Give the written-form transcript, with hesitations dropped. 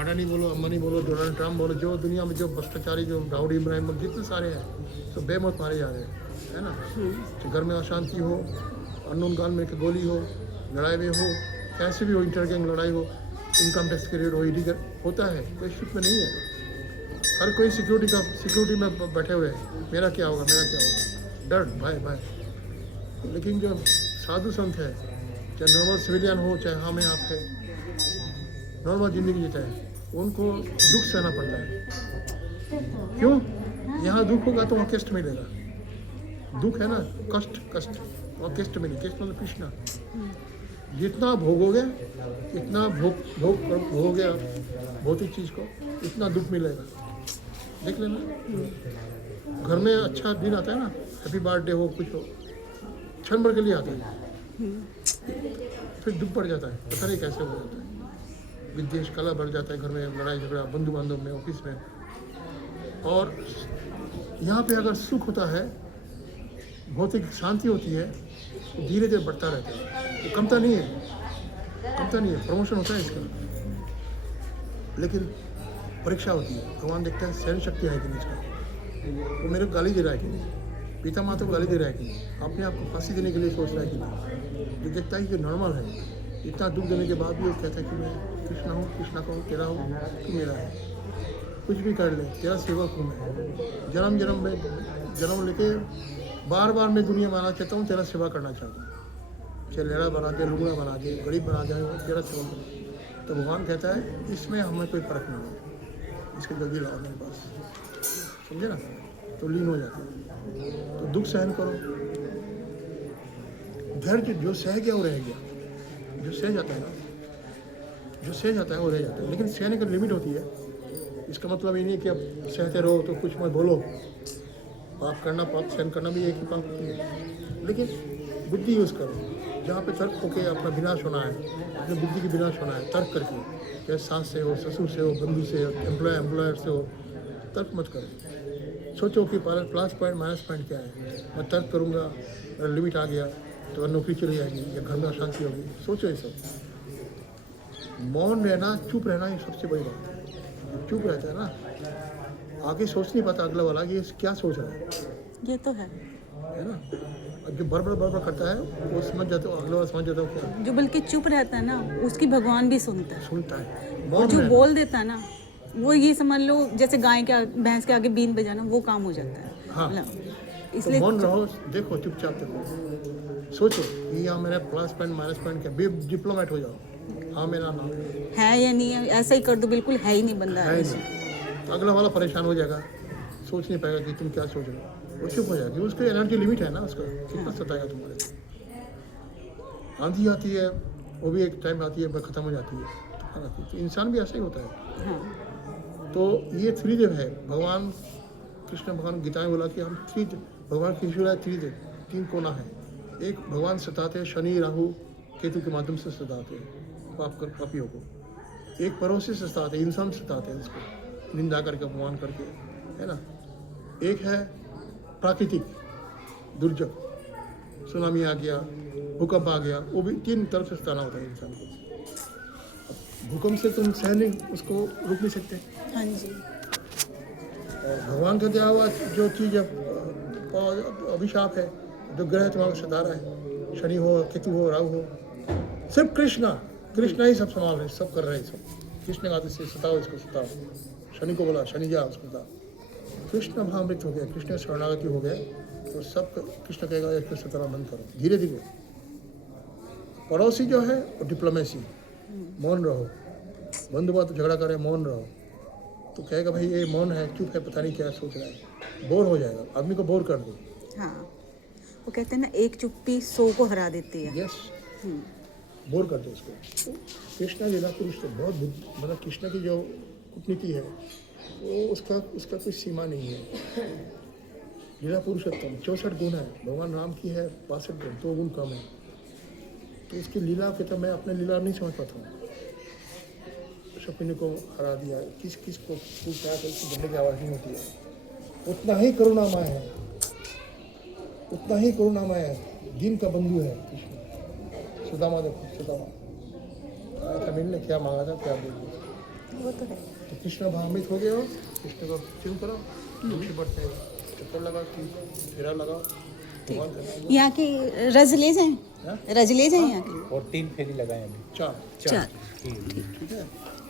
अडानी बोलो, अंबानी बोलो, Donald Trump बोलो, जो दुनिया में जो भ्रष्टाचारी, जो दाऊद इब्राहिम, जितने सारे हैं सब बेमौत मारे जा रहे हैं, है ना। तो घर में अशांति हो, अननोन गन में गोली हो, लड़ाई में हो, कैसे भी हो, इंटर गैंग लड़ाई हो, इनकम टैक्स के रेट हो, इलीगल होता है, कोई शिप में नहीं है। हर कोई सिक्योरिटी में बैठे हुए हैं, मेरा क्या होगा, मेरा क्या होगा, डर भय भय। लेकिन जो साधु संत है, चाहे नॉर्मल सिविलियन हो, चाहे हम हैं आप है, नॉर्मल ज़िंदगी जीता है, उनको दुख सहना पड़ता है। क्यों? यहाँ दुख होगा तो वहाँ कष्ट मिलेगा। दुख है ना, कष्ट और कष्ट मिलेगा। कष्ट मतलब कृष्णा। जितना भोगोगे, इतना भोगोगे भौतिक चीज़ को, इतना दुख मिलेगा। देख लेना, घर में अच्छा दिन आता है ना, हैप्पी बर्थडे हो, कुछ हो, क्षण भर के लिए आता है, फिर दुख बढ़ जाता है, पता नहीं कैसे हो जाता है। विद्वेष कला बढ़ जाता है, घर में लड़ाई झगड़ा, बंधु बांधव में, ऑफिस में। और यहाँ पे अगर सुख होता है, भौतिक शांति होती है, तो धीरे धीरे बढ़ता रहता है, तो कमता नहीं है, प्रमोशन होता है इसका। लेकिन परीक्षा होती है, भगवान देखते हैं सहन शक्ति है कि नहीं इसका, वो मेरे को गाली दे रहा है कि नहीं, पिता माता को गाली दे रहा है कि नहीं, अपने आप को फांसी देने के लिए सोच रहा है कि नहीं। जो देखता है कि नॉर्मल है, इतना दुख देने के बाद भी वो कहता है कि मैं कृष्णा हूँ, कृष्णा का हूँ, तेरा हूँ, तू मेरा है, कुछ भी कर ले, तेरा सेवक हूँ मैं। जन्म लेके बार बार मैं दुनिया में आना चाहता हूँ, तेरा सेवा करना चाहता हूँ, चाहे लेड़ा बना दे, लुगड़ा बना दे, गरीब बना जाए, तेरा सेवा करो। तो भगवान कहता है इसमें हमें कोई फर्क नहीं है, इसको जल्दी लाओ मेरे पास, समझे ना, तो लीन हो जाते हैं। तो दुख सहन करो, धैर्य जो सह गया वो रह गया, जो सह जाता है ना, जो सह जाता है वो रह जाता है। लेकिन सहने की लिमिट होती है, इसका मतलब ये नहीं कि अब सहते रहो तो कुछ मत बोलो, पाप सहन करना भी एक ही पाप होती है। लेकिन बुद्धि यूज़ करो, जहाँ पे तर्क होके अपना विनाश होना है, अपनी बुद्धि की विनाश होना है, तर्क करके, चाहे सास से हो, ससुर से हो, बंधु से हो, एम्प्लॉयर से हो, तर्क मत करो। सोचो कि प्लस पॉइंट माइनस पॉइंट क्या है, मैं तर्क करूँगा, मेरा लिमिट आ गया तो नौकरी चली जाएगी या घर में अशांति होगी। सोचो ये सब, मौन रहना, चुप रहना, ये सबसे बड़ी बात है। चुप रहता है ना, आगे सोच नहीं पाता अगला वाला ये क्या सोच रहा है, ये तो है ना। अब जो बड़बड़ करता है वो समझ जाते हो, अगला वाला समझ जाता हो क्या। जो बल्कि चुप रहता है ना, उसकी भगवान भी सुनता है। और जो मौन बोल देता है ना, वो ये समझ लो जैसे भैंस के आगे बीन बजाना, वो काम हो जाता है। हाँ, मतलब तो इसलिए मौन रहो, देखो, चुपचाप देखो, सोचो कि यहाँ मेरा प्लस पॉइंट माइनस पॉइंट क्या, डिप्लोमेट हो जाओ, हाँ मेरा नाम है या नहीं है, ऐसा ही कर दो, बिल्कुल है ही नहीं बंदा है नहीं, तो अगला वाला परेशान हो जाएगा, सोच नहीं पाएगा कि तुम क्या सोच रहे हो, वो चुप हो जाएगी। उसकी एनर्जी लिमिट है ना, उसका कितना सताएगा तुम्हारे। आंधी आती है, वो भी एक टाइम आती है, ख़त्म हो जाती है, तूफान आती है, तो इंसान भी ऐसा ही होता है। हाँ। तो ये त्रिदेव है, भगवान कृष्ण भगवान गीता में बोला कि हम भगवान कृष्ण त्रिदेव, 3 कोना है। एक भगवान सताते हैं, शनि राहु केतु के माध्यम से सताते हैं पापियों को। एक पड़ोसी से सताते हैं, इंसान सताते हैं इसको, निंदा करके, अपमान करके, है ना। एक है प्राकृतिक दुर्जोग, सुनामी आ गया, भूकंप आ गया, वो भी 3 तरफ से सताना होता है इंसान को। भूकंप से तुम सह नहीं, उसको रोक नहीं सकते। हाँ जी। भगवान का दिया हुआ जो चीज़ अभिशाप है, जो ग्रह तुम्हारा सता रहा है, शनि हो, केतु हो, राहु हो, सिर्फ कृष्णा ही सब संभाल रहे, सब कर रहे हैं, सब कृष्ण का आदेश से सताओ, इसको सताओ। शनि को बोला, शनि जा उसको सताओ। कृष्ण महामृत हो गया, कृष्ण शरणागति हो गए, तो सब कृष्ण कहेगा इसको सताना बंद करो, धीरे धीरे। पड़ोसी जो है वो डिप्लोमेसी, मौन रहो, बंधु बात झगड़ा करे, मौन रहो, तो कहेगा भाई ये मौन है, चुप है, पता नहीं क्या सोच रहा है, बोर हो जाएगा, आदमी को बोर कर दो। हाँ, वो कहते हैं ना, एक चुप्पी 100 को हरा देती है। यस, बोर कर दो उसको। तो कृष्णा लीला पुरुष तो बहुत मतलब कृष्ण की जो कूटनीति है वो उसका कोई सीमा नहीं है। लीला पुरुषोत्तम 64 गुण है, भगवान राम की है 62 गुण, 2 गुण कम है। तो उसकी लीला के तो मैं अपने लीला नहीं समझ पाता हूँ। शकुनी को हरा दिया, किस को क्या उसकी झंडे की आवाज़ नहीं होती है। उतना ही करुणामय है, उतना ही करुणामय है, दीन का बंधु है कृष्ण। सुदामा देखो, सुदामा आया था मिलने, क्या मांगा था, क्या बोल दिया। वो तो है। तो कृष्ण भावमित हो गए हो, कृष्ण को चिंतन करो, दूसरी बढ़ जाएगा, चक्कर लगा, फेरा लगाओ, भगवान का यहाँ की रज ले जाएं, हाँ? रज ले जाएं यहाँ की। और 3 फेरी लगाए अभी। 4 चार। ठीक है।